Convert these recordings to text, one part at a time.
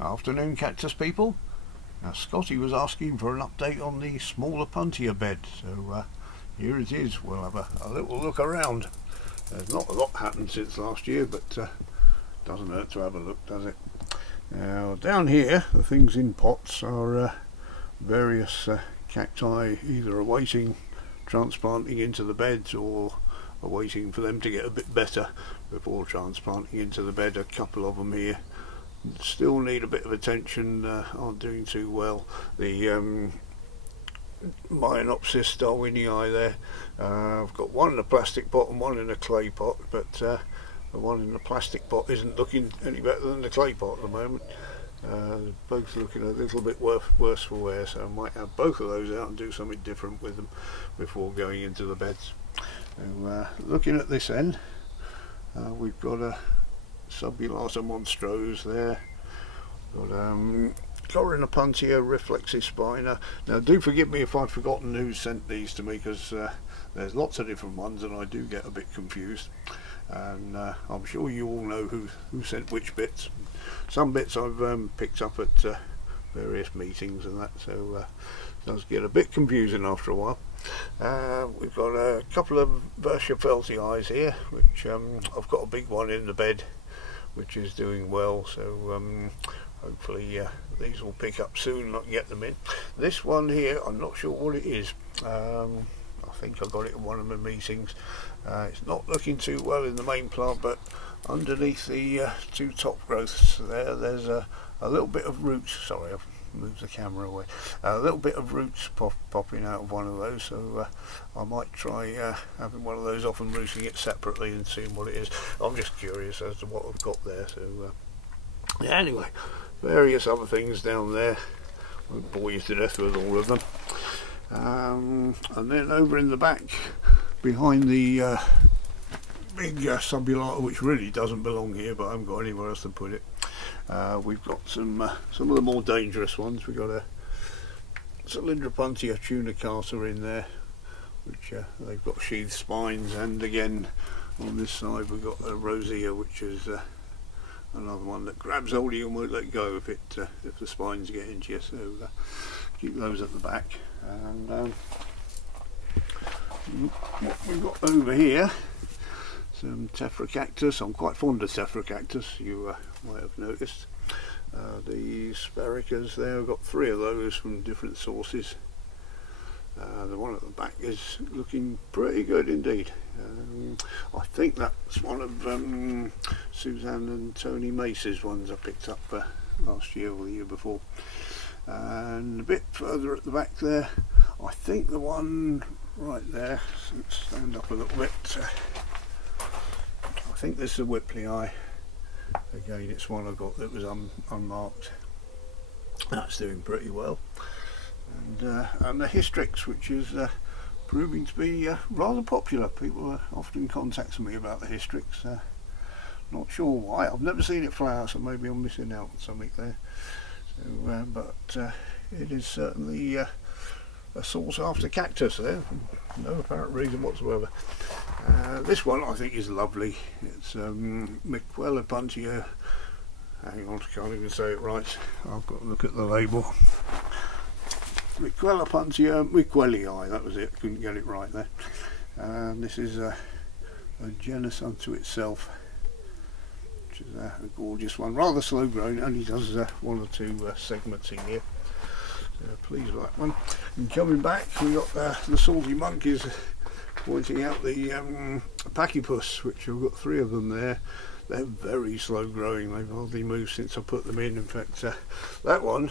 Afternoon, cactus people. Now, Scotty was asking for an update on the Small Opuntia bed, so here it is. We'll have a little look around. There's not a lot happened since last year, but doesn't hurt to have a look, does it? Now, down here, the things in pots are various cacti, either awaiting transplanting into the beds or awaiting for them to get a bit better before transplanting into the bed. A couple of them here still need a bit of attention, aren't doing too well. The Myonopsis darwinii there, I've got one in a plastic pot and one in a clay pot, but the one in the plastic pot isn't looking any better than the clay pot at the moment. Both looking a little bit worse for wear, so I might have both of those out and do something different with them before going into the beds. So, looking at this end, we've got a Subulata monstrose there. Got Opuntia reflexispina. Now, do forgive me if I've forgotten who sent these to me, because there's lots of different ones and I do get a bit confused. And I'm sure you all know who sent which bits. Some bits I've picked up at various meetings and that, so it does get a bit confusing after a while. We've got a couple of Verschaffeltii here, which I've got a big one in the bed which is doing well, so hopefully these will pick up soon and I can get them in. This one here, I'm not sure what it is. I think I got it in one of my meetings. It's not looking too well in the main plant, but underneath the two top growths there's a little bit of roots. Sorry, I've moved the camera away. A little bit of roots popping out of one of those, so I might try having one of those off and rooting it separately and seeing what it is. I'm just curious as to what I've got there. So yeah, anyway, various other things down there. Won't bore you to death with all of them. And then over in the back, behind the big Subulata, which really doesn't belong here, but I haven't got anywhere else to put it. We've got some of the more dangerous ones. We've got a Cylindropuntia tunicata in there, which they've got sheathed spines, and again on this side we've got a Rosea, which is another one that grabs hold of you and won't let go if the spines get into you. So keep those at the back. And what we've got over here, some Tephrocactus. I'm quite fond of Tephrocactus, you might have noticed. The Spericas there, I've got 3 of those from different sources. The one at the back is looking pretty good indeed. I think that's one of Suzanne and Tony Mace's ones I picked up last year or the year before. And a bit further at the back there, I think the one right there, let's stand up a little bit, I think this is a Whipplei. Again, it's one I got that was unmarked. That's doing pretty well. And the Hystrix, which is proving to be rather popular. People often contact me about the Hystrix. Not sure why. I've never seen it flower, so maybe I'm missing out on something there. So, but it is certainly a sought after cactus there, for no apparent reason whatsoever. This one I think is lovely. It's Small Opuntia. Hang on, I can't even say it right. I've got to look at the label. Small Opuntia Miquelii, that was it. Couldn't get it right there. This is a genus unto itself, which is a gorgeous one. Rather slow growing. Only does 1 or 2 segments a year. Pleased with that one. And coming back, we got the Salty Monkeys pointing out the Pachypus, which I've got 3 of them there. They're very slow growing. They've hardly moved since I put them in. In fact, that one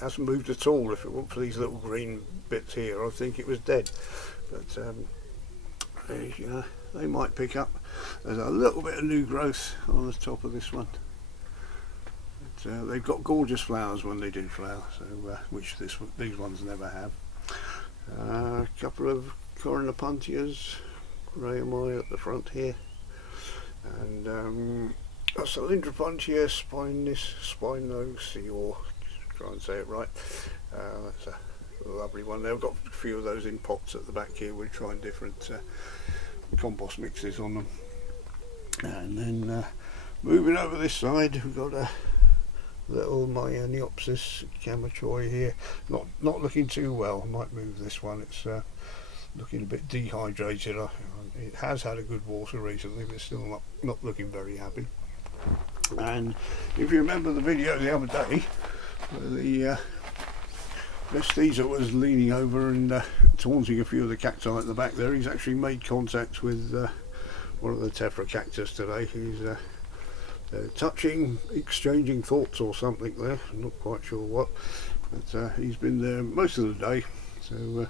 hasn't moved at all. If it weren't for these little green bits here, I think it was dead. But they might pick up. There's a little bit of new growth on the top of this one. They've got gorgeous flowers when they do flower, so which these ones never have. A couple of Coronapuntias, Grahami at the front here, and a Cylindropuntia spinosi, or try and say it right. That's a lovely one. They've got a few of those in pots at the back here. We're trying different compost mixes on them. And then moving over this side, we've got a little my Neopsis Camachoy here, not looking too well. I might move this one. It's looking a bit dehydrated. It has had a good water recently, but it's still not looking very happy. And if you remember the video the other day, the Vestiza was leaning over and taunting a few of the cacti at the back there. He's actually made contact with one of the Tephra cactus today. He's touching, exchanging thoughts or something there. I'm not quite sure what, but he's been there most of the day, so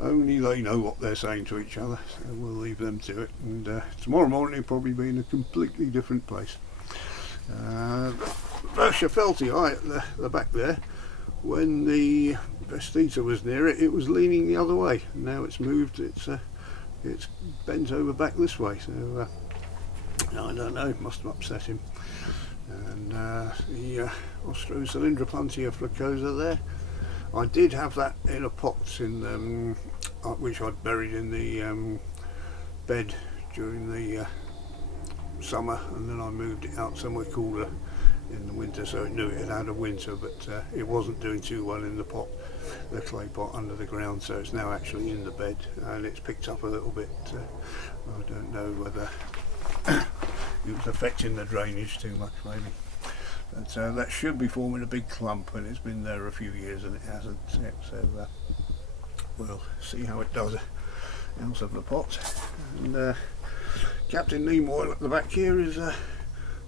only they know what they're saying to each other, so we'll leave them to it. And tomorrow morning he'll probably be in a completely different place. Feltii at the back there, when the Vestiza was near it, it was leaning the other way. Now it's moved, it's bent over back this way, so I don't know, it must have upset him. And the Opuntia flacosa there, I did have that in a pot in which I'd buried in the bed during the summer, and then I moved it out somewhere cooler in the winter, so it knew it had had a winter, but it wasn't doing too well in the pot, the clay pot under the ground, so it's now actually in the bed and it's picked up a little bit. I don't know whether it was affecting the drainage too much, maybe, but that should be forming a big clump, and it's been there a few years and it hasn't yet, so we'll see how it does out of the pot. And Captain Nemo at the back here is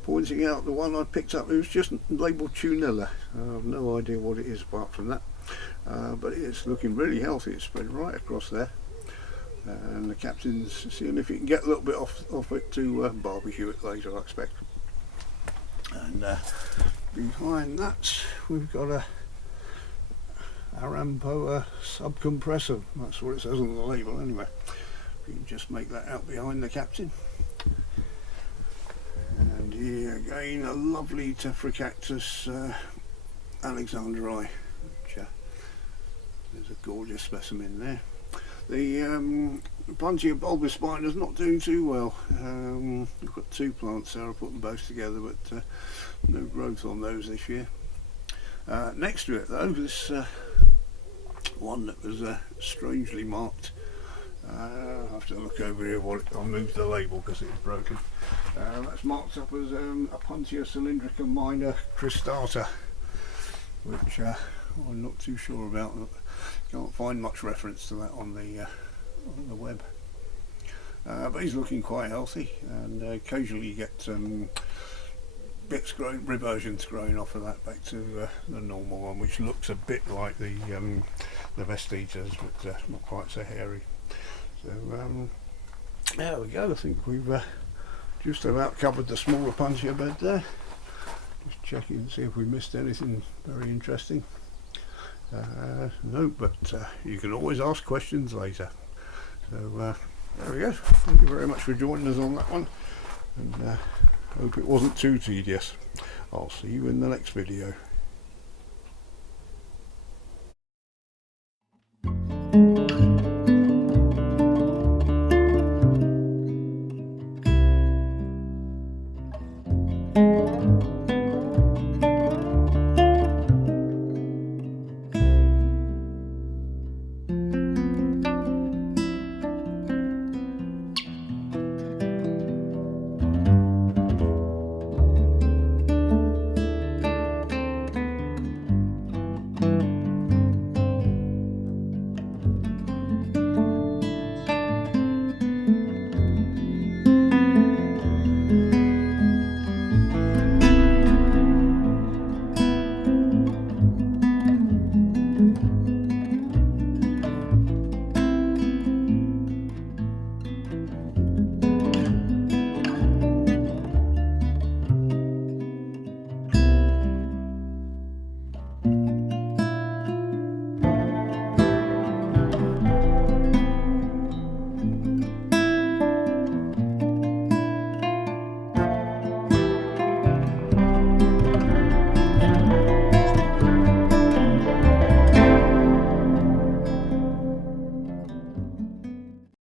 pointing out the one I picked up. It was just labelled Tunilla. I have no idea what it is apart from that, but it's looking really healthy. It's spread right across there, and the captain's seeing if he can get a little bit off it to barbecue it later, I expect. And behind that we've got a Arampoa subcompressor. That's what it says on the label anyway. You can just make that out behind the captain. And here again, a lovely Tephra Alexandri, which there's a gorgeous specimen there. The Opuntia bulbous spider's not doing too well. We've got two plants there, I put them both together, but no growth on those this year. Next to it though, this one that was strangely marked. I'll have to look over here. I'll move the label because it was broken. That's marked up as Opuntia cylindrica minor cristata, which I'm not too sure about. Can't find much reference to that on the web. But he's looking quite healthy, and occasionally you get reversions growing off of that back to the normal one, which looks a bit like the Vestizas, but not quite so hairy. So there we go. I think we've just about covered the Small Opuntia bed there. Just checking to see if we missed anything very interesting. No, but you can always ask questions later. So there we go. Thank you very much for joining us on that one, and hope it wasn't too tedious. I'll see you in the next video.